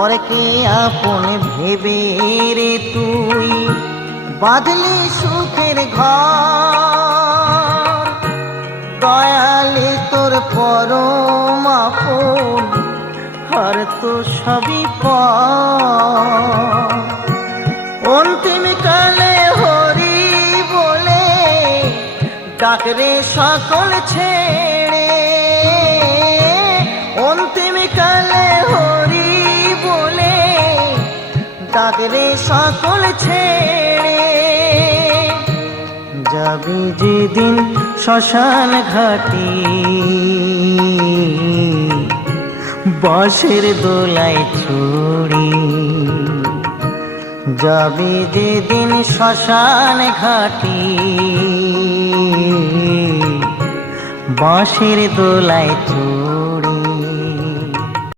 পরকে আপন ভেবে রে তুই বাঁধলি সুখের ঘর। দয়ালে তোর পরম আপন আর তো সবই পর। অন্তিম কালে হরি বলে ডাকরে সকল ছেড়ে। অন্তিম কালে হরি বলে ডাকরে সকল ছেড়ে। যাবি যেদিন শ্মশান ঘাটি বাঁশের দোলায় ছড়ি। যাবি যেদিন শ্মশান ঘাটি বাঁশের দোলায় ছড়ি।